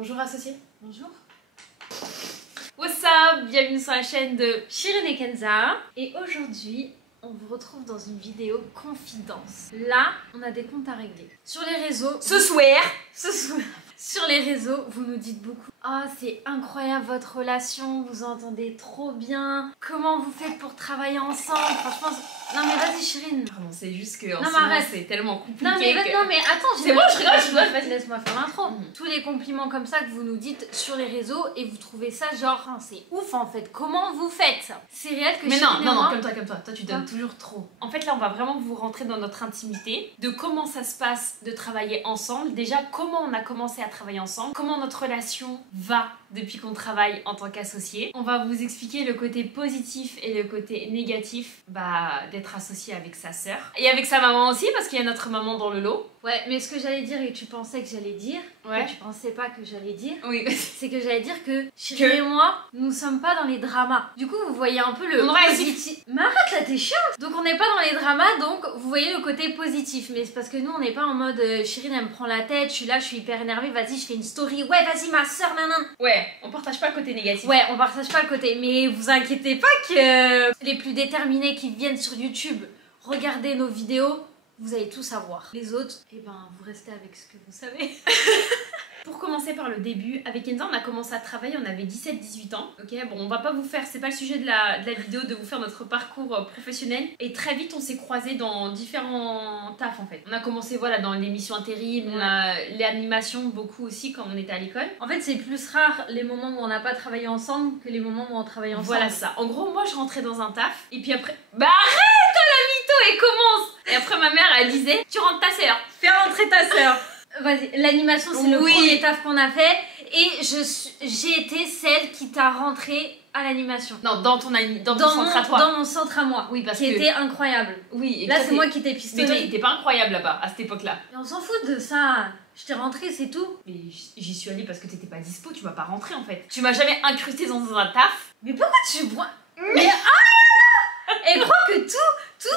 Bonjour associé. Bonjour. What's up? Bienvenue sur la chaîne de Shirin et Kenza. Et aujourd'hui, on vous retrouve dans une vidéo confidence. Là, on a des comptes à régler. Sur les réseaux... ce soir. Sur les réseaux, vous nous dites beaucoup. Ah, c'est incroyable votre relation, vous entendez trop bien. Comment vous faites pour travailler ensemble? Franchement, non mais vas-y Shirin. Pardon, c'est juste que en Non, ce moment, arrête. c'est tellement compliqué. Non mais, que... non mais attends, C'est bon, je rigole, je dois. Vas-y, laisse-moi faire l'intro. Tous les compliments comme ça que vous nous dites sur les réseaux et vous trouvez ça genre, hein, c'est ouf en fait. Comment vous faites? C'est réel que Mais Shirin et non, moi... comme toi. Toi, tu donnes toujours trop. En fait, là, on va vraiment vous rentrer dans notre intimité, de comment ça se passe de travailler ensemble. Déjà, comment on a commencé à travailler ensemble, comment notre relation va depuis qu'on travaille en tant qu'associé. On va vous expliquer le côté positif et le côté négatif d'être associé avec sa sœur. Et avec sa maman aussi, parce qu'il y a notre maman dans le lot. Ouais, mais ce que j'allais dire et que tu pensais que j'allais dire, Ouais. que tu pensais pas que j'allais dire, Oui. c'est que j'allais dire que Shirin et moi, nous sommes pas dans les dramas. Du coup, vous voyez un peu le On aurait positif. Mais arrête là, t'es chiante. Donc on n'est pas dans les dramas, donc vous voyez le côté positif. Mais c'est parce que nous, on n'est pas en mode Shirin, elle me prend la tête, je suis là, je suis hyper énervée, vas-y, je fais une story. Ouais, vas-y, ma soeur, nanan. Ouais, on partage pas le côté négatif. Ouais, on partage pas le côté. Mais vous inquiétez pas que les plus déterminés qui viennent sur YouTube, regardez nos vidéos. Vous allez tout savoir. Les autres, eh ben, vous restez avec ce que vous savez. Pour commencer par le début, avec Kenza, on a commencé à travailler, on avait 17-18 ans. Ok, bon, on va pas vous faire, c'est pas le sujet de la vidéo, de vous faire notre parcours professionnel. Et très vite, on s'est croisés dans différents tafs en fait. On a commencé, voilà, dans l'émission intérim, on a l'animation beaucoup aussi quand on était à l'école. En fait, c'est plus rare les moments où on n'a pas travaillé ensemble que les moments où on travaille ensemble. Voilà ça. En gros, moi, je rentrais dans un taf, et puis après... Bah arrête, oh, la mytho, et commence. Et après, ma mère, elle disait, tu rentres ta sœur. Fais rentrer ta sœur. Vas-y, l'animation c'est le Oui. premier taf qu'on a fait et j'ai été celle qui t'a rentré à l'animation. Non, dans ton centre à toi. Dans mon centre à moi. Oui, parce qui que... était incroyable. Oui, et là toi, c'est moi qui t'ai Mais toi, pistonné. t'étais pas incroyable là-bas, à cette époque-là. Mais on s'en fout de ça. Je t'ai rentré, c'est tout. Mais j'y suis allée parce que t'étais pas dispo, tu m'as pas rentré en fait. Tu m'as jamais incrustée dans un taf. Mais pourquoi tu vois? Mais elle croit que tout,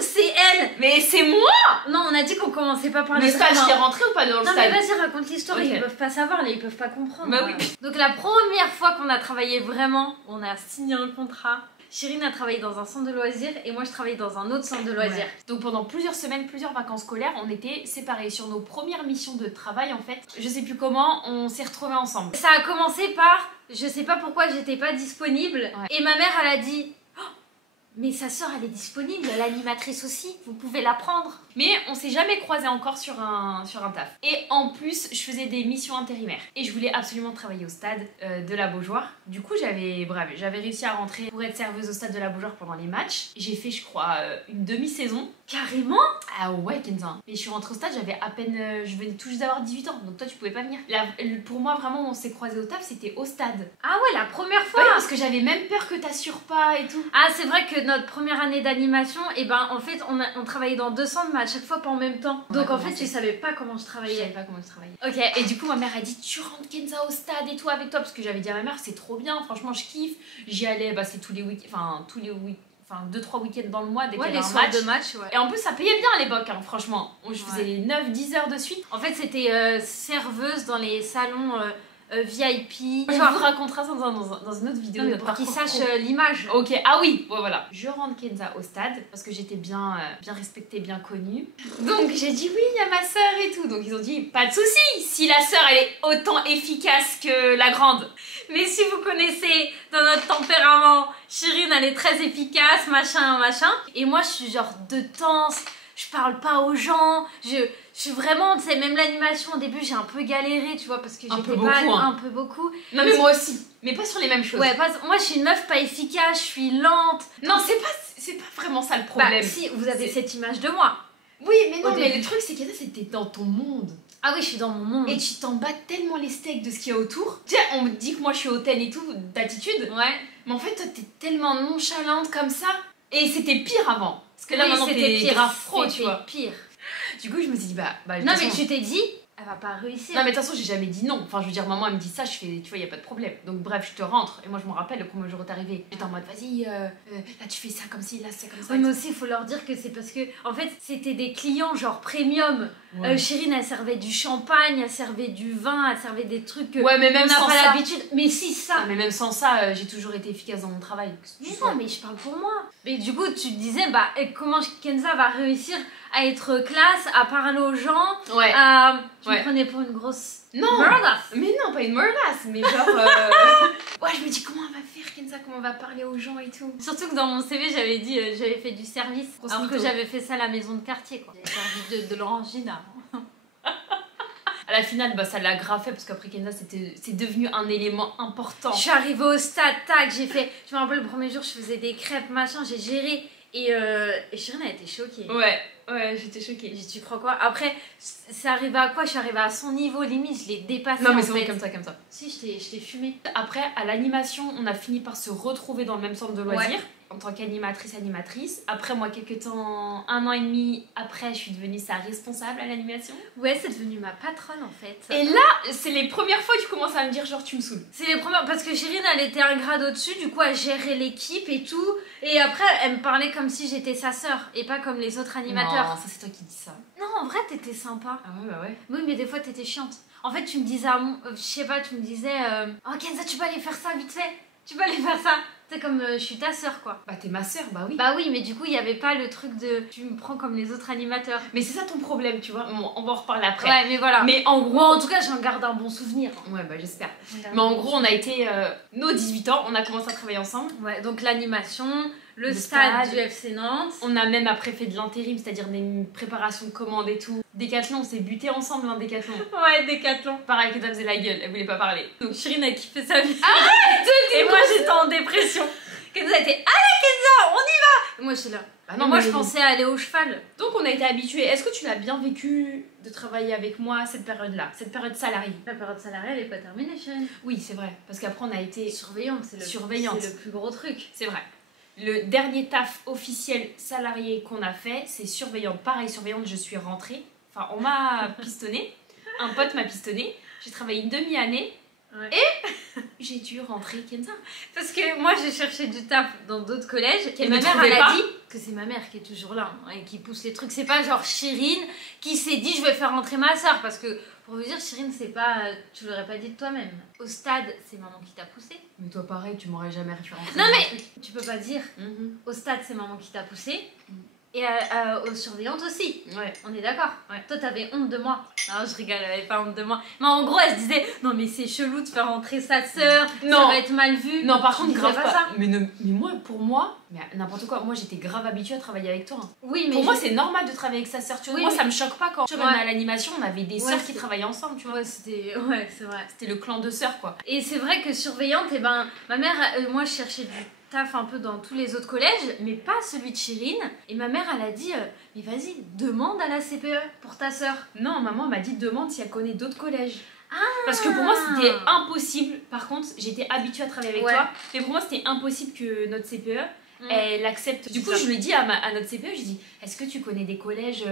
c'est elle. Mais c'est moi. Non, on a dit qu'on commençait pas par Le les stage, dramas. t'es rentré ou pas dans le Non mais stage? vas-y, raconte l'histoire, Ok. ils peuvent pas savoir, là, ils peuvent pas comprendre. Bah oui. Donc la première fois qu'on a travaillé vraiment, on a signé un contrat. Shirin a travaillé dans un centre de loisirs et moi je travaillais dans un autre centre de loisirs. Ouais. Donc pendant plusieurs semaines, plusieurs vacances scolaires, on était séparés. Sur nos premières missions de travail en fait, je sais plus comment, on s'est retrouvés ensemble. Ça a commencé par, je sais pas pourquoi j'étais pas disponible, et ma mère elle a dit oh, mais sa soeur elle est disponible, l'animatrice aussi, vous pouvez la prendre. Mais on s'est jamais croisés encore sur un taf. Et en plus, je faisais des missions intérimaires. Et je voulais absolument travailler au stade de la Beaujoire. Du coup, j'avais réussi à rentrer pour être serveuse au stade de la Beaujoire pendant les matchs. J'ai fait, je crois, une demi-saison. Carrément? Ah ouais, Kenza. Et je suis rentrée au stade, j'avais à peine... je venais tout juste d'avoir 18 ans, donc toi, tu pouvais pas venir. Pour moi, vraiment, on s'est croisés au taf, c'était au stade. Ah ouais, la première fois. Ouais, parce que j'avais même peur que t'assures pas et tout. Ah c'est vrai que notre première année d'animation, et ben en fait on travaillait dans deux centres mais à chaque fois pas en même temps. On a Donc en fait commencé. tu savais pas comment je Je travaillais. savais pas comment je travaillais. Ok. Et du coup, ma mère a dit tu rentres Kenza au stade et tout avec toi, parce que j'avais dit à ma mère c'est trop bien, franchement je kiffe. J'y allais, bah c'est tous les week-ends, enfin 2-3 week-ends dans le mois dès qu'il y Ouais, avait les un soirs match. de match, ouais. Et en plus ça payait bien à l'époque, hein, franchement. Je faisais les 9-10 heures de suite. En fait c'était serveuse dans les salons VIP. On vous racontera ça dans une autre vidéo. Non, mais notre pour qu'ils parcours sachent pro. l'image. Ok, ah oui, ouais, voilà. Je rentre Kenza au stade parce que j'étais bien respectée, bien connue. Donc j'ai dit oui, il y a ma soeur et tout. Donc ils ont dit pas de souci si la soeur elle est autant efficace que la grande. Mais si vous connaissez dans notre tempérament, Shirin elle est très efficace, machin. Et moi je suis genre de tense, je parle pas aux gens, je suis vraiment, tu sais, même l'animation au début j'ai un peu galéré, tu vois, parce que j'étais pas un peu beaucoup. Non mais moi aussi, mais pas sur les mêmes choses. Ouais, moi je suis une meuf pas efficace, je suis lente. Non, c'est pas vraiment ça le problème. Bah si, vous avez cette image de moi. Oui, mais non, Au mais début. le truc c'est que ça c'était dans ton monde. Ah oui, je suis dans mon monde. Et tu t'en bats tellement les steaks de ce qu'il y a autour. Tu sais, on me dit que moi je suis hautaine et tout, d'attitude. Ouais. Mais en fait, toi t'es tellement nonchalante comme ça. Et c'était pire avant. Parce que là Oui, maintenant c'était t'es pire. grave pro, tu C'était vois. pire. Du coup, je me suis dit, bah de Non, toute mais façon- tu t'es dit, elle va pas réussir. Non, mais de toute façon, j'ai jamais dit non. Enfin, je veux dire, maman, elle me dit ça, je fais, tu vois, y a pas de problème. Donc, bref, je te rentre. Et moi, je me rappelle le premier jour où t'es arrivé. J'étais en mode, vas-y, là, tu fais ça comme ci, là, c'est comme ça. Oui, mais aussi, il faut leur dire que c'est parce que, en fait, c'était des clients genre premium. Ouais. Chérine, elle servait du champagne, elle servait du vin, elle servait des trucs que Ouais, mais même on n'a sans pas ça. l'habitude. Mais si, ça. Non, mais même sans ça, j'ai toujours été efficace dans mon travail. Mais non, mais je parle pour moi. Mais du coup, tu te disais, bah, et comment Kenza va réussir à être classe, à parler aux gens, Ouais. à... Tu Ouais. me prenais pour une grosse... Non. Murdasse. Mais non, pas une menace, mais genre. Ouais, je me dis, comment elle va faire, Kenza, comment elle va parler aux gens et tout. Surtout que dans mon CV, j'avais dit j'avais fait du service. Grosse Alors que mytho. j'avais fait ça à la maison de quartier, quoi. J'avais servi de l'orangina. À la finale, bah, ça l'a grave fait parce qu'après Kenza, c'est devenu un élément important. Je suis arrivée au stade, tac, j'ai fait... Je me rappelle le premier jour, je faisais des crêpes, machin, j'ai géré. Et Chérine a été choquée. Ouais, j'étais choquée. J'ai dit, tu crois quoi? Après, c'est arrivé à quoi? Je suis arrivée à son niveau, limite, je l'ai dépassé. Non, mais en c'est vrai, fait. comme ça. Si, je t'ai fumé. Après, à l'animation, on a fini par se retrouver dans le même centre de loisirs. Ouais. En tant qu'animatrice. Après, moi, quelques temps, 1 an et demi après, je suis devenue sa responsable à l'animation. Ouais, c'est devenu ma patronne en fait. Et là, c'est les premières fois que tu commences à me dire, genre, tu me saoules. C'est les premières. Parce que Chérine, elle était un grade au-dessus, du coup, elle gérait l'équipe et tout. Et après, elle me parlait comme si j'étais sa sœur et pas comme les autres animateurs. Non, ça, c'est toi qui dis ça. Non, en vrai, t'étais sympa. Ah ouais, bah ouais. Oui, mais des fois, t'étais chiante. En fait, tu me disais, je sais pas, tu me disais, oh Kenza, tu peux aller faire ça vite fait. Tu peux aller faire ça. C'est comme je suis ta sœur, quoi. Bah, t'es ma sœur, bah oui. Bah oui, mais du coup, il y avait pas le truc de tu me prends comme les autres animateurs. Mais c'est ça ton problème, tu vois. Bon, on va en reparler après. Ouais, mais voilà. Mais en gros. Moi, en tout cas, j'en garde un bon souvenir. Ouais, bah j'espère. Mais en gros, on a été. Nos 18 ans, on a commencé à travailler ensemble. Ouais, donc l'animation, le Le stade stade. du FC Nantes. On a même après fait de l'intérim, c'est-à-dire des préparations de commandes et tout. Décathlon, on s'est buté ensemble dans Décathlon. Ouais, Décathlon. Pareil, que faisait la gueule, elle voulait pas parler. Donc Chirine a kiffé sa vie. Arrête. Et moi, j'étais en dépression. Kenza était, allez Kenza, on y va. Et moi, j'étais là. Ah Non, moi, je pensais aller au cheval. Donc on a été habitués. Est-ce que tu l'as bien vécu de travailler avec moi cette période-là, cette période salariée? La période salariale n'est pas terminée, Chirine. Oui, c'est vrai. Parce qu'après on a été... Surveillante, c'est Surveillante. le plus gros truc. C'est vrai. Le dernier taf officiel salarié qu'on a fait, c'est surveillante. Pareil, surveillante, je suis rentrée. Enfin, on m'a pistonné. Un pote m'a pistonné. J'ai travaillé une demi-année. Ouais. Et j'ai dû rentrer Kenza. Parce que moi, j'ai cherché du taf dans d'autres collèges. Et Elle ma ne mère, trouvait elle a pas. dit que c'est ma mère qui est toujours là hein, et qui pousse les trucs. C'est pas genre Chirine qui s'est dit je vais faire rentrer ma soeur. Parce que pour vous dire, Chirine, c'est pas. Tu l'aurais pas dit de toi-même. Au stade, c'est maman qui t'a poussé. Mais toi, pareil, tu m'aurais jamais fait rentrer. Non, dans mais un truc. tu peux pas dire. Mhm. Au stade, c'est maman qui t'a poussé. Mm. Et aux surveillantes aussi. Ouais. On est d'accord. Ouais. Toi, t'avais honte de moi. Non, je rigole, elle avait pas honte de moi. Mais en gros, elle se disait non, mais c'est chelou de faire rentrer sa sœur. Non. Ça va être mal vu. Non, par Tu contre, disais grave pas pas. ça. Mais moi, pour moi, mais n'importe quoi. Moi, j'étais grave habituée à travailler avec toi. Hein. Oui, mais Pour moi, c'est normal de travailler avec sa sœur. Tu vois. Oui, Moi, mais- ça me choque pas quand je Ouais. à l'animation, on avait des Ouais, sœurs qui c'est- travaillaient ensemble, tu vois. Ouais, c'était. Ouais, c'est vrai. C'était le clan de sœurs, quoi. Et c'est vrai que surveillante, eh ben, ma mère, moi je cherchais du taf un peu dans tous les autres collèges, mais pas celui de Chirine. Et ma mère, elle a dit, mais vas-y, demande à la CPE pour ta sœur. Non, maman m'a dit demande si elle connaît d'autres collèges. Ah. Parce que pour moi, c'était impossible. Par contre, j'étais habituée à travailler avec Ouais. toi. Mais pour moi, c'était impossible que notre CPE, elle accepte. Du coup, ça. je lui ai dit à notre CPE, je dis, est-ce que tu connais des collèges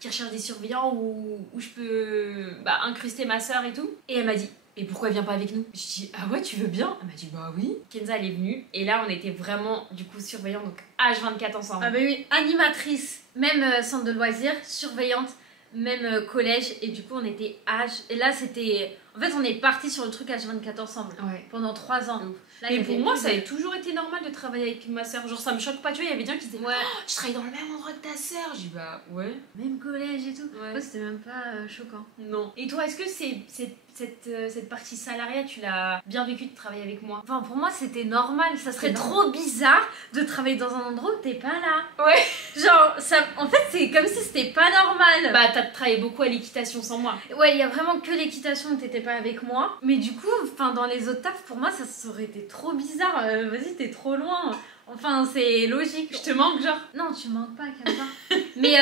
qui recherchent des surveillants où je peux incruster ma sœur et tout? Et elle m'a dit, et pourquoi elle vient pas avec nous? Je dis, ah ouais, tu veux bien? Elle m'a dit, bah oui. Kenza, elle est venue. Et là, on était vraiment, du coup, surveillants, donc H24 ensemble. Ah bah oui, animatrice, même centre de loisirs, surveillante, même collège, et du coup on était H. Et là c'était. En fait, on est parti sur le truc H24 ensemble Ouais. pendant 3 ans. Ouf. Là, il y Mais pour avait moi, plus ça de- a toujours été normal de travailler avec ma sœur. Genre, ça me choque pas. Tu vois, il y avait des gens qui disaient, Ouais, oh, je travaille dans le même endroit que ta sœur. Je dis, bah ouais. même collège et tout. Ouais. Ouais, c'était même pas choquant. Non. Et toi, est-ce que cette partie salariale, tu l'as bien vécu de travailler avec moi? Enfin, pour moi, c'était normal. Ça serait C'est trop bizarre de travailler dans un endroit où t'es pas là. Ouais. Genre, ça, en fait, c'est comme si c'était pas normal. Bah, t'as travaillé beaucoup à l'équitation sans moi. Ouais, il y a vraiment que l'équitation où t'étais pas avec moi. Mais du coup, enfin, dans les autres tafs, pour moi, ça aurait été trop bizarre. Vas-y, t'es trop loin. Enfin, c'est logique. Je te manque, genre? Non, tu manques pas, comme ça. Mais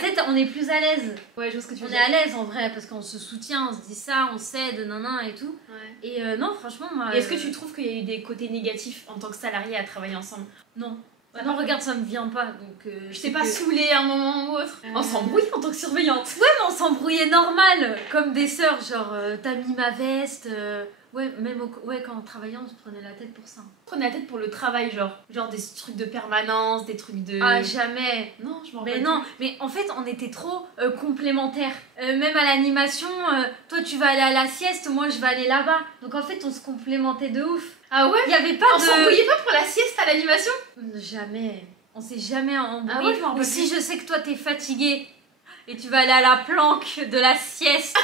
peut-être on est plus à l'aise. Ouais, je vois ce que tu On veux est dire. à l'aise en vrai, parce qu'on se soutient, on se dit ça, on s'aide, nanan et tout. Ouais. Et non, franchement, moi. Et est-ce que tu trouves qu'il y a eu des côtés négatifs en tant que salarié à travailler ensemble? Non. Bah non, regarde, ça me vient pas, donc... Je t'ai pas saoulée à un moment ou autre. On s'embrouille en tant que surveillante. Ouais, mais on s'embrouillait normal, comme des sœurs, genre, t'as mis ma veste... Ouais, même ouais, quand on travaillait, on se prenait la tête pour ça. On prenait la tête pour le travail, genre des trucs de permanence, des trucs de... Ah, jamais. Non, je m'en Mais rappelle non, mais en fait, on était trop complémentaires. Même à l'animation, toi tu vas aller à la sieste, moi je vais aller là-bas. Donc en fait, on se complémentait de ouf. Ah ouais? Il y avait pas On s'embrouillait pas pour la sieste à l'animation? Jamais. On s'est jamais embrouillé. Ah ouais, je m'en rappelle Ou si je sais que toi t'es fatiguée et tu vas aller à la planque de la sieste.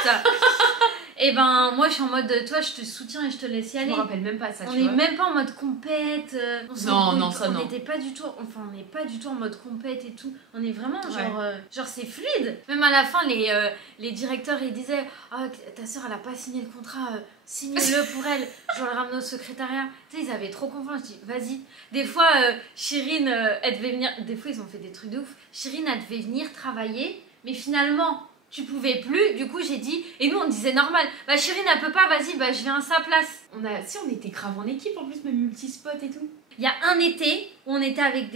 Et ben moi je suis en mode, toi je te soutiens et je te laisse y aller. Je me rappelle même pas ça, On tu est vois. même pas en mode compète. Non, ça non. On n'était pas du tout, enfin on n'est pas du tout en mode compète et tout. On est vraiment genre, genre c'est fluide. Même à la fin les directeurs ils disaient, ah ta soeur elle a pas signé le contrat, signe-le pour elle. Je vais le ramener au secrétariat. Tu sais ils avaient trop confiance. Je dis vas-y. Des fois Chirine elle devait venir. Des fois ils ont fait des trucs de ouf. Chirine elle devait venir travailler, mais finalement tu pouvais plus, du coup j'ai dit, et nous on disait normal, bah Chirine elle peut pas, vas-y, bah je viens à sa place. On était grave en équipe en plus, même multispot et tout. Il y a un été où on était avec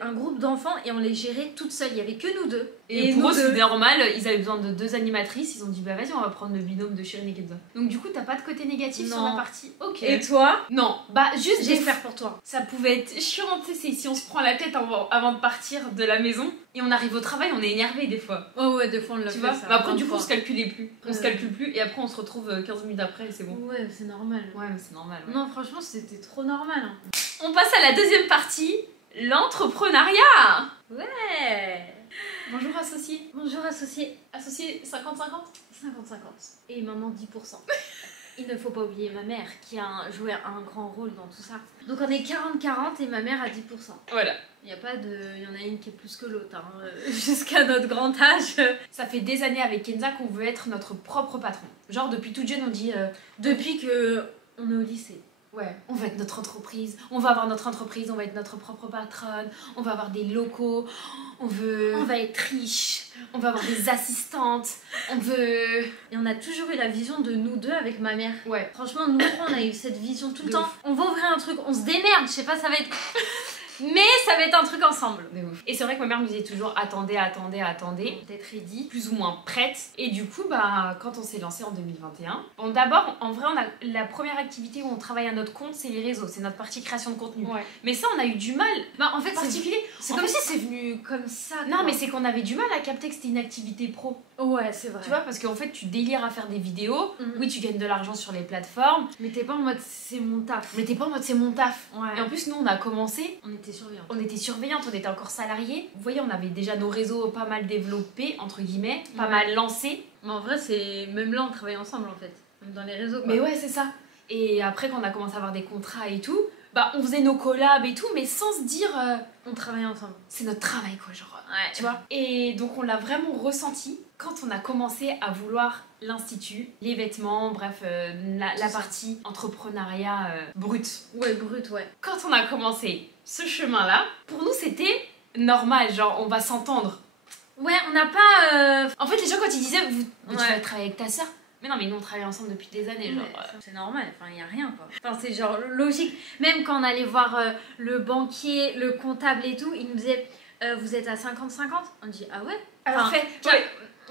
un groupe d'enfants et on les gérait toutes seules, il y avait que nous deux. Et pour eux c'était normal, ils avaient besoin de 2 animatrices, ils ont dit bah vas-y on va prendre le binôme de Chirine et Kenza. Donc du coup t'as pas de côté négatif sur la partie. Ok. Et toi? Non, bah juste j'espère pour toi. Ça pouvait être chiant, tu sais, si on se prend la tête avant de partir de la maison et on arrive au travail, on est énervé des fois. Oh ouais, des fois on l'a fait. Tu vois ça. Bah après du coup on se calculait plus. On se calcule plus et après on se retrouve 15 minutes après et c'est bon. Ouais, c'est normal. Ouais, mais c'est normal. Ouais. Non, franchement c'était trop normal. Hein. On passe à la deuxième partie, l'entrepreneuriat. Ouais. Bonjour associé. Bonjour associé. Associé 50-50 50-50. Et maman 10%. Il ne faut pas oublier ma mère qui a joué un grand rôle dans tout ça. Donc on est 40-40 et ma mère a 10%. Voilà. Il y en a une qui est plus que l'autre, hein. Jusqu'à notre grand âge. Ça fait des années avec Kenza qu'on veut être notre propre patron. Genre depuis toute jeune on dit... Depuis que on est au lycée. Ouais, on va être notre entreprise, on va avoir notre entreprise, on va être notre propre patronne, on va avoir des locaux, on va être riche, on va avoir des assistantes, on veut... Et on a toujours eu la vision de nous deux avec ma mère. Ouais. Franchement, nous trois, on a eu cette vision tout le temps. Ouf. On va ouvrir un truc, on se démerde, je sais pas, ça va être... Mais ça va être un truc ensemble. Et c'est vrai que ma mère me disait toujours attendez, D'être ready. plus ou moins prête. Et du coup, bah, quand on s'est lancé en 2021, bon, d'abord, en vrai, la première activité où on travaille à notre compte, c'est les réseaux, c'est notre partie création de contenu. Ouais. Mais ça, on a eu du mal. Bah, en fait, Particulier. c'est comme si c'est venu comme ça. Non, quoi. mais c'est qu'on avait du mal à capter que c'était une activité pro. Ouais, c'est vrai. Tu vois, parce qu'en fait, tu délires à faire des vidéos. Mhm. Oui, tu gagnes de l'argent sur les plateformes. Mais t'es pas en mode c'est mon taf. Mais t'es pas en mode c'est mon taf. Ouais. Et en plus, nous, on a commencé. On était surveillants. On était surveillantes, on était encore salariés. Vous voyez, on avait déjà nos réseaux pas mal développés, entre guillemets, pas Ouais. mal lancés. Mais en vrai, c'est même là, on travaille ensemble en fait. Même dans les réseaux. Quoi. Mais ouais, c'est ça. Et après, quand on a commencé à avoir des contrats et tout, bah, on faisait nos collabs et tout, mais sans se dire on travaille ensemble. c'est notre travail, quoi, genre. Ouais. Tu vois. Et donc, on l'a vraiment ressenti quand on a commencé à vouloir l'institut, les vêtements, bref, la partie entrepreneuriat brut. Ouais, brut, ouais. Quand on a commencé ce chemin-là, pour nous, c'était normal, genre, on va s'entendre. Ouais, on n'a pas. En fait, les gens, quand ils disaient, tu Ouais. vas travailler avec ta soeur, mais non, mais nous, on travaille ensemble depuis des années, genre. C'est normal, enfin, il n'y a rien quoi. Enfin, c'est genre logique. Même quand on allait voir le banquier, le comptable et tout, il nous disait vous êtes à 50-50 ? On dit ah ouais. Alors, Enfin, fait, ouais.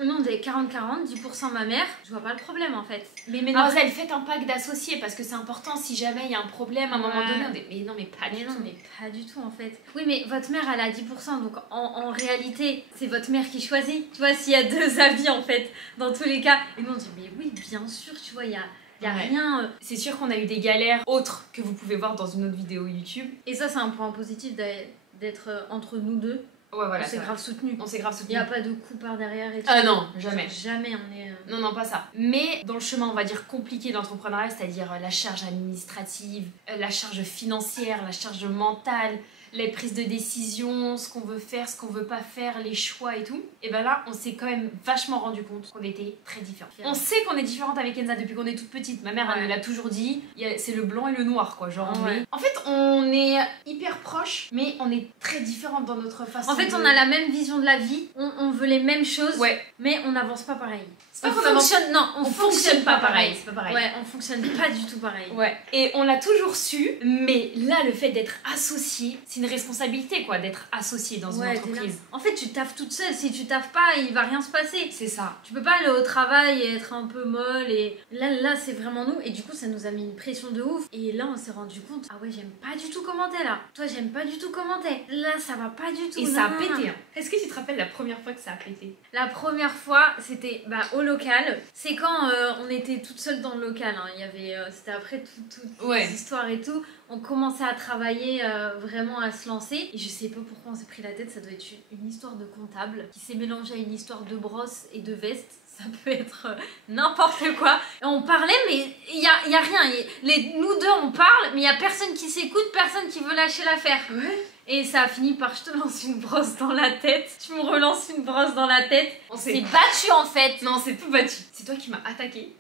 Nous, on est 40-40, 10% ma mère. Je vois pas le problème en fait. Mais mesdemoiselles, faites un pack d'associés parce que c'est important si jamais il y a un problème à un moment donné. On dit, mais non, mais pas du tout. Mais pas du tout en fait. Oui, mais votre mère elle a 10%, donc en réalité, c'est votre mère qui choisit. Tu vois, s'il y a deux avis en fait, dans tous les cas. Et nous on dit, mais oui, bien sûr, tu vois, il y a Ouais. rien. C'est sûr qu'on a eu des galères autres que vous pouvez voir dans une autre vidéo YouTube. Et ça, c'est un point positif d'être entre nous deux. Ouais, voilà. On s'est grave soutenu. On s'est grave Il soutenu. n'y a pas de coup par derrière et tout. Ah non, jamais. Jamais on est. Non, non, pas ça. Mais dans le chemin, on va dire, compliqué de l'entrepreneuriat, c'est-à-dire la charge administrative, la charge financière, la charge mentale, les prises de décision, ce qu'on veut faire, ce qu'on veut pas faire, les choix et tout, et ben là, on s'est quand même vachement rendu compte qu'on était très différents. On sait qu'on est différente avec Kenza depuis qu'on est toute petite. Ma mère, elle me l'a toujours dit, c'est le blanc et le noir, quoi. Genre, En fait, on est hyper proches, mais on est très différentes dans notre façon En fait, on a la même vision de la vie, on veut les mêmes choses, mais on n'avance pas pareil. C'est pas qu'on fonctionne, non, on fonctionne pas pareil. C'est pas pareil. Ouais, on fonctionne pas du tout pareil. Ouais. Et on l'a toujours su, mais là, le fait d'être associé, c'est une responsabilité quoi d'être associée dans une entreprise. En fait, tu taffes toute seule. Si tu taffes pas, il va rien se passer. C'est ça. Tu peux pas aller au travail et être un peu molle. Et là c'est vraiment nous. Et du coup, ça nous a mis une pression de ouf. Et là, on s'est rendu compte, ah ouais, j'aime pas du tout commenter là. Toi, j'aime pas du tout commenter. Là, ça va pas du tout. Et ça a pété. Hein. Est-ce que tu te rappelles la première fois que ça a pété? La première fois, c'était au local. C'est quand on était toute seule dans le local. Hein. Il y avait, c'était après toutes les histoires et tout. On commençait à travailler, vraiment à se lancer. Et je sais pas pourquoi on s'est pris la tête. Ça doit être une histoire de comptable qui s'est mélangée à une histoire de brosse et de veste. Ça peut être n'importe quoi. Et on parlait, mais il y a rien. Nous deux, on parle, mais il y a personne qui s'écoute, personne qui veut lâcher l'affaire. Ouais. Et ça a fini par je te lance une brosse dans la tête. Tu me relances une brosse dans la tête. On s'est battu en fait. Non, on s'est plus battu. C'est toi qui m'as attaqué.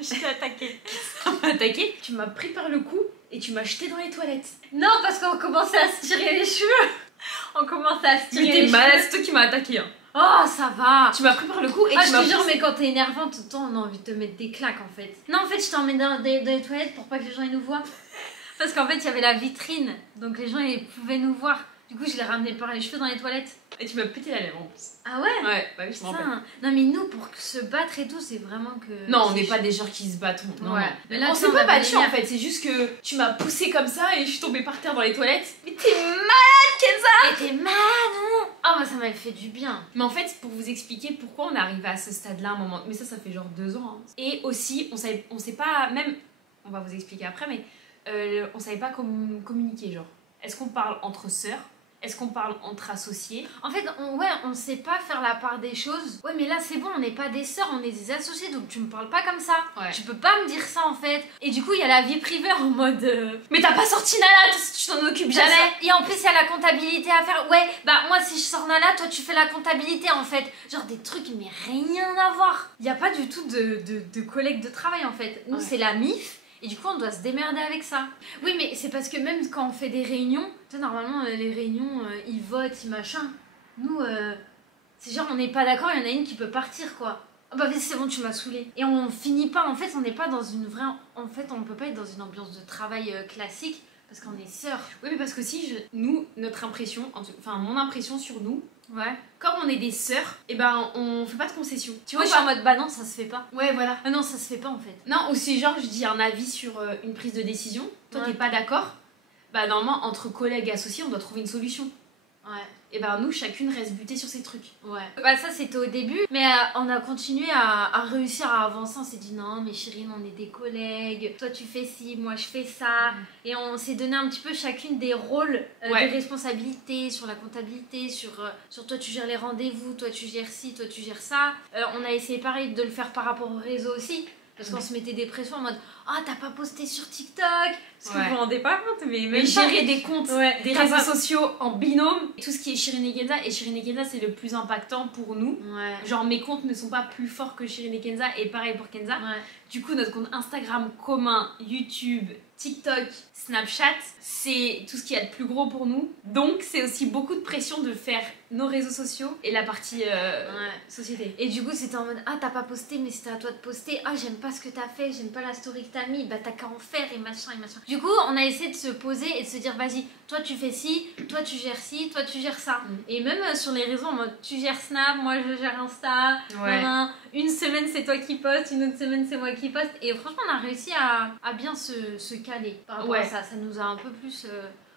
Je t'ai attaqué. Tu m'as attaqué. Tu m'as pris par le cou et tu m'as jeté dans les toilettes. Non, parce qu'on commençait à se tirer les cheveux. On commençait à se tirer les cheveux. Mais t'es malade, c'est toi qui m'as attaqué. Hein. Oh, ça va. Tu m'as pris par le cou et tu je m'as te jure, mais quand t'es énervante, tout le temps, on a envie de te mettre des claques en fait. Non, en fait, je t'emmène dans les toilettes pour pas que les gens ils nous voient. Parce qu'en fait, il y avait la vitrine, donc les gens ils pouvaient nous voir. Du coup, je l'ai ramené par les cheveux dans les toilettes. Et tu m'as pété la lèvre en plus. Ah ouais? Ouais, bah oui, je m'en rappelle. Non, mais nous, pour se battre et tout, c'est vraiment que. Non, on n'est pas des gens qui se battent. Non, ouais. Non. Mais là, on s'est pas battu en fait, c'est juste que tu m'as poussé comme ça et je suis tombée par terre dans les toilettes. Mais t'es malade, Kenza! Mais t'es malade, non? Ah, moi, ça m'a fait du bien. Mais en fait, pour vous expliquer pourquoi on est arrivé à ce stade-là à un moment. Mais ça fait genre 2 ans. Hein. Et aussi, on sait pas, même. On va vous expliquer après, mais on savait pas communiquer, genre. Est-ce qu'on parle entre sœurs? Est-ce qu'on parle entre associés? En fait, on sait pas faire la part des choses. Ouais, mais là, c'est bon, on n'est pas des sœurs, on est des associés, donc tu me parles pas comme ça. Ouais. Tu peux pas me dire ça, en fait. Et du coup, il y a la vie privée en mode... Mais t'as pas sorti Nala, tu t'en occupes jamais. Et en plus, il y a la comptabilité à faire. Ouais, moi, si je sors Nala, toi, tu fais la comptabilité, en fait. Genre des trucs, mais rien à voir. Il y a pas du tout de collègues de travail, en fait. Nous, c'est la MIF. Et du coup, on doit se démerder avec ça. Oui, mais c'est parce que même quand on fait des réunions, tu sais, normalement, les réunions, ils votent, ils machin. Nous, c'est genre, on n'est pas d'accord, il y en a une qui peut partir, quoi. Ah bah, vas-y, c'est bon, tu m'as saoulée. Et on finit pas, en fait, on n'est pas dans une vraie... En fait, on peut pas être dans une ambiance de travail classique, parce qu'on est sœurs. Oui, mais parce que si, notre impression, enfin, mon impression sur nous, ouais. Comme on est des sœurs, et ben on fait pas de concessions. Tu vois, je suis en mode bah non, ça se fait pas. Ouais, voilà. Ah non, ça se fait pas en fait. Non, ou c'est genre je dis un avis sur une prise de décision, toi t'es pas d'accord, bah normalement entre collègues et associés on doit trouver une solution. Ouais. Et ben nous chacune reste butée sur ses trucs. Ouais. Bah ça c'était au début, mais on a continué à réussir à avancer. On s'est dit non mais Chirine, on est des collègues, toi tu fais ci, moi je fais ça. Et on s'est donné un petit peu chacune des rôles de responsabilité sur la comptabilité, sur toi tu gères les rendez-vous, toi tu gères ci, toi tu gères ça. On a essayé pareil de le faire par rapport au réseau aussi. Parce qu'on se mettait des pressions en mode ah t'as pas posté sur TikTok. Parce que vous vous rendez pas compte, mais gérer des comptes, des réseaux sociaux en binôme, tout ce qui est Chirine et Kenza. Et Chirine et Kenza c'est le plus impactant pour nous. Genre mes comptes ne sont pas plus forts que Chirine et Kenza et pareil pour Kenza. Du coup notre compte Instagram commun, YouTube, TikTok, Snapchat, c'est tout ce qu'il y a de plus gros pour nous. Donc c'est aussi beaucoup de pression de faire nos réseaux sociaux et la partie société. Et du coup c'était en mode ah t'as pas posté mais c'était à toi de poster. Ah j'aime pas ce que t'as fait, j'aime pas la story que t'as mis. Bah t'as qu'à en faire et machin et machin. Du coup on a essayé de se poser et de se dire vas-y toi tu fais ci, toi tu gères ci, toi tu gères ça. Et même sur les réseaux en mode tu gères Snap, moi je gère Insta. Une semaine c'est toi qui postes, une autre semaine c'est moi qui poste. Et franchement on a réussi à bien se caler par rapport à ça. Ça nous a un peu plus...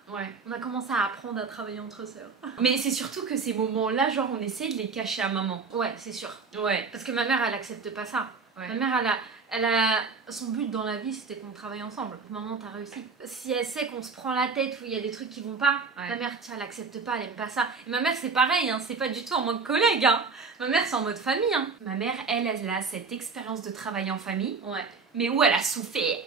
On a commencé à apprendre à travailler entre sœurs. Mais c'est surtout que ces moments-là, genre on essaie de les cacher à maman. Ouais, c'est sûr. Ouais. Parce que ma mère, elle accepte pas ça. Ma mère, elle a... Son but dans la vie, c'était qu'on travaille ensemble. Maman, t'as réussi. Si elle sait qu'on se prend la tête ou il y a des trucs qui vont pas, ma mère, tiens, elle accepte pas, elle aime pas ça. Et ma mère, c'est pareil, hein, c'est pas du tout en mode collègue. Hein. Ma mère, c'est en mode famille. Hein. Ma mère, elle a cette expérience de travail en famille, mais où elle a souffert.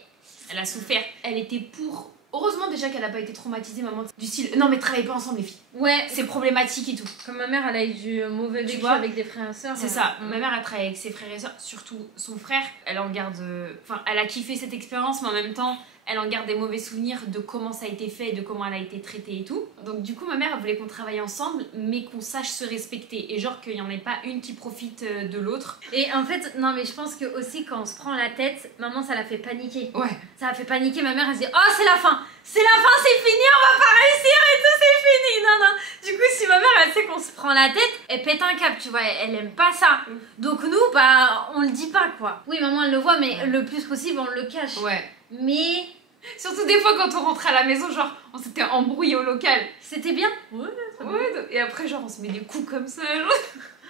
Elle a souffert. Elle était pour... Heureusement déjà qu'elle n'a pas été traumatisée, maman, du style non mais travaillez pas ensemble les filles. Ouais. C'est problématique et tout. Comme ma mère, elle a eu du mauvais vécu avec des frères et sœurs. C'est ça. Ma mère a travaillé avec ses frères et sœurs, surtout son frère. Elle en garde... Enfin, elle a kiffé cette expérience, mais en même temps, elle en garde des mauvais souvenirs de comment ça a été fait, de comment elle a été traitée et tout. Donc du coup ma mère elle voulait qu'on travaille ensemble mais qu'on sache se respecter et genre qu'il n'y en ait pas une qui profite de l'autre. Et en fait, non mais je pense que aussi quand on se prend la tête, maman ça la fait paniquer. Ouais. Ça la fait paniquer, ma mère elle se dit oh c'est la fin, c'est fini, on va pas réussir et tout, c'est fini. Non, non. Du coup, si ma mère elle sait qu'on se prend la tête, elle pète un câble, tu vois, elle aime pas ça. Donc nous, bah, on le dit pas quoi. Oui, maman elle le voit, mais le plus possible on le cache. Ouais. Mais surtout des fois quand on rentrait à la maison, genre on s'était embrouillé au local. c'était bien. Ouais, et après genre on se met des coups comme ça, genre.